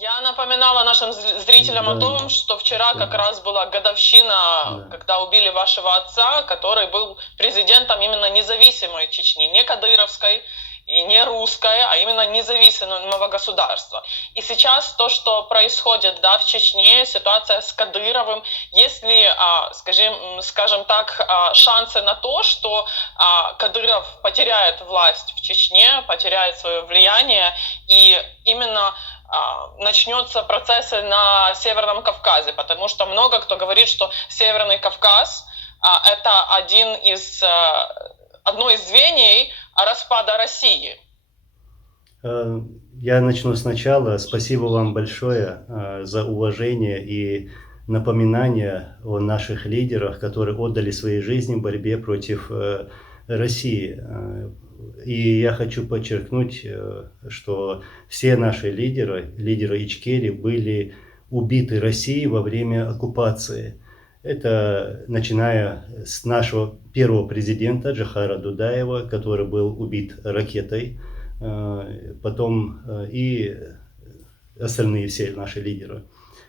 Я напоминала нашим зрителям о Да, том, что вчера как да, раз была годовщина, да. когда убили вашего отца, который был президентом именно независимой Чечни, не кадыровской и не русской, а именно независимого государства. И сейчас то, что происходит, да, в Чечне, ситуация с Кадыровым, есть ли, скажем так, шансы на то, что Кадыров потеряет власть в Чечне, потеряет свое влияние, и именно начнется процессы на Северном Кавказе, потому что много кто говорит, что Северный Кавказ это одно из звеньев распада России. Я начну сначала. Спасибо вам большое за уважение и напоминание о наших лидерах, которые отдали свои жизни в борьбе против России. И я хочу подчеркнуть, что все наши лидеры Ичкерии, были убиты Россией во время оккупации. Это начиная с нашего первого президента Джохара Дудаева, который был убит ракетой, потом и остальные все наши лидеры.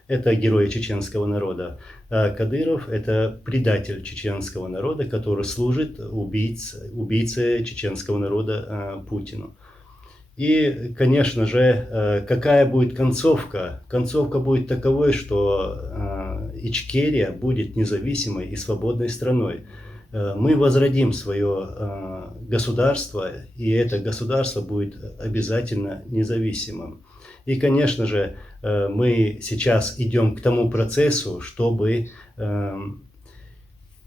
Это герои чеченского народа. А Кадыров – это предатель чеченского народа, который служит убийце чеченского народа Путину. И, конечно же, какая будет концовка? Концовка будет таковой, что Ичкерия будет независимой и свободной страной. Мы возродим свое государство, и это государство будет обязательно независимым. И, конечно же, мы сейчас идем к тому процессу, чтобы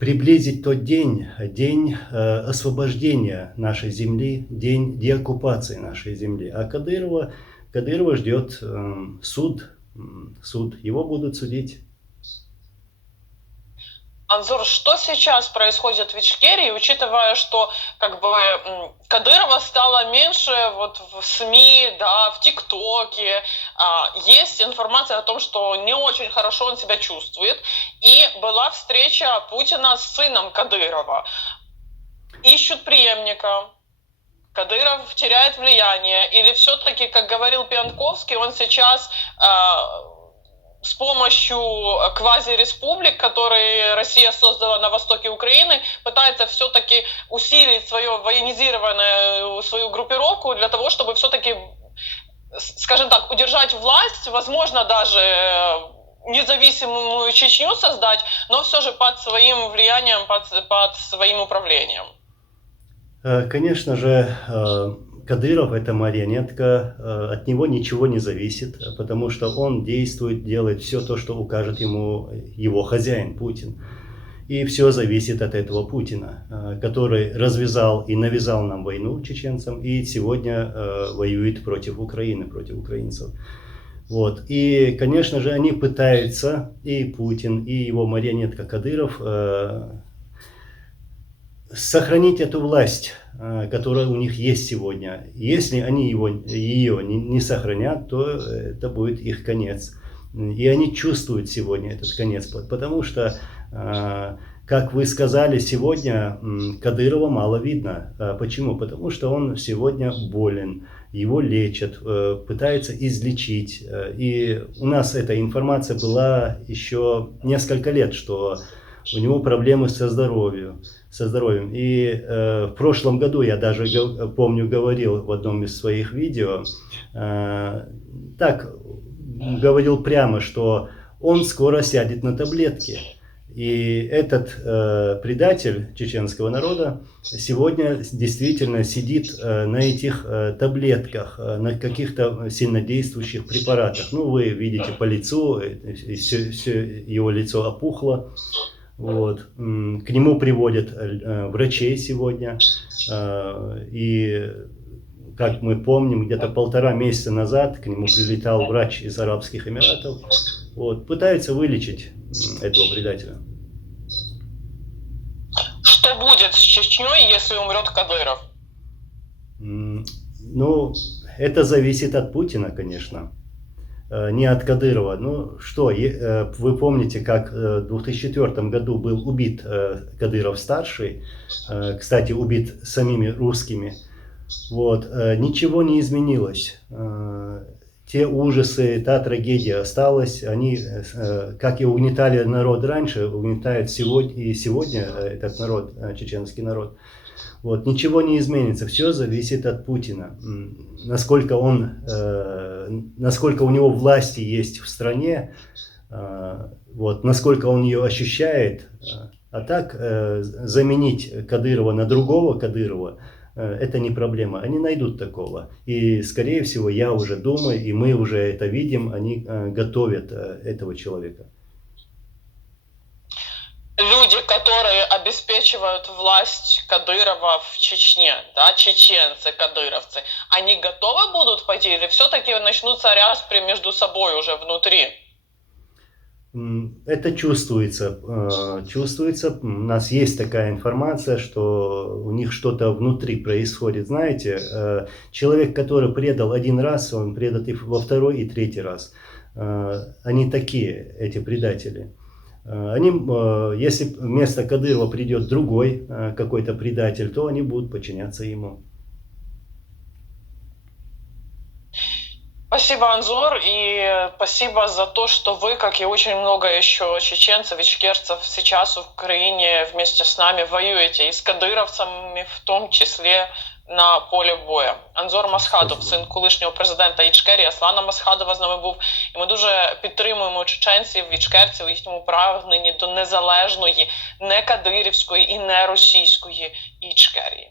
приблизить тот день освобождения нашей земли, день деоккупации нашей земли. А Кадырова ждет суд, его будут судить. Анзор, что сейчас происходит в Ичкерии, учитывая, что как бы Кадырова стало меньше вот в СМИ, да, в ТикТоке, есть информация о том, что не очень хорошо он себя чувствует, и была встреча Путина с сыном Кадырова. Ищут преемника. Кадыров теряет влияние, или все-таки, как говорил Пьянковский, он сейчас с помощью квазиреспублик, которые Россия создала на востоке Украины, пытается все-таки усилить свою военизированную свою группировку для того, чтобы все-таки, скажем так, удержать власть, возможно, даже независимую Чечню создать, но все же под своим влиянием, под своим управлением. Конечно же, Кадыров – это марионетка, от него ничего не зависит, потому что он действует, делает все то, что укажет ему его хозяин Путин. И все зависит от этого Путина, который развязал и навязал нам войну чеченцам, и сегодня воюет против Украины, против украинцев. Вот. И, конечно же, они пытаются, и Путин, и его марионетка Кадыров, сохранить эту власть, которая у них есть сегодня. Если они ее не сохранят, то это будет их конец. И они чувствуют сегодня этот конец, потому что, как вы сказали, сегодня Кадырова мало видно. Почему? Потому что он сегодня болен, его лечат, пытаются излечить. И у нас эта информация была еще несколько лет, что у него проблемы со здоровьем. И в прошлом году я даже, помню, говорил в одном из своих видео, так, говорил прямо, что он скоро сядет на таблетки. И этот предатель чеченского народа сегодня действительно сидит на этих таблетках, на каких-то сильнодействующих препаратах. Ну, вы видите по лицу, все его лицо опухло. Вот. К нему приводят врачей сегодня. И, как мы помним, где-то 1,5 месяца назад к нему прилетал врач из Арабских Эмиратов. Вот. Пытаются вылечить этого предателя. Что будет с Чечней, если умрет Кадыров? Ну, это зависит от Путина, конечно. Не от Кадырова. Ну что, вы помните, как в 2004 году был убит Кадыров-старший, кстати, убит самими русскими. Вот. Ничего не изменилось. те ужасы, та трагедия осталась. Они, как и угнетали народ раньше, угнетают сегодня этот народ, чеченский народ. Вот, ничего не изменится, все зависит от Путина. Насколько у него власти есть в стране, вот, насколько он ее ощущает. А так, заменить Кадырова на другого Кадырова, это не проблема. Они найдут такого. И, скорее всего, я уже думаю, и мы уже это видим, они готовят этого человека. Люди, которые обеспечивают власть Кадырова в Чечне, да, чеченцы, кадыровцы, они готовы будут пойти или все-таки начнутся распри между собой уже внутри? Это чувствуется. У нас есть такая информация, что у них что-то внутри происходит. Знаете, человек, который предал один раз, он предат и во второй, и третий раз. Они такие, эти предатели. Они, если вместо Кадырова придет другой какой-то предатель, то они будут подчиняться ему. Спасибо, Анзор, и спасибо за то, что вы, как и очень много еще чеченцев, ичкерцев, сейчас в Украине вместе с нами воюете, и с кадыровцами в том числе на полі бою. Анзор Масхадов, син колишнього президента Ічкерії, Аслана Масхадова з нами був. І ми дуже підтримуємо чеченців, ічкерців у їхньому прагненні до незалежної, не кадирівської і не російської Ічкерії.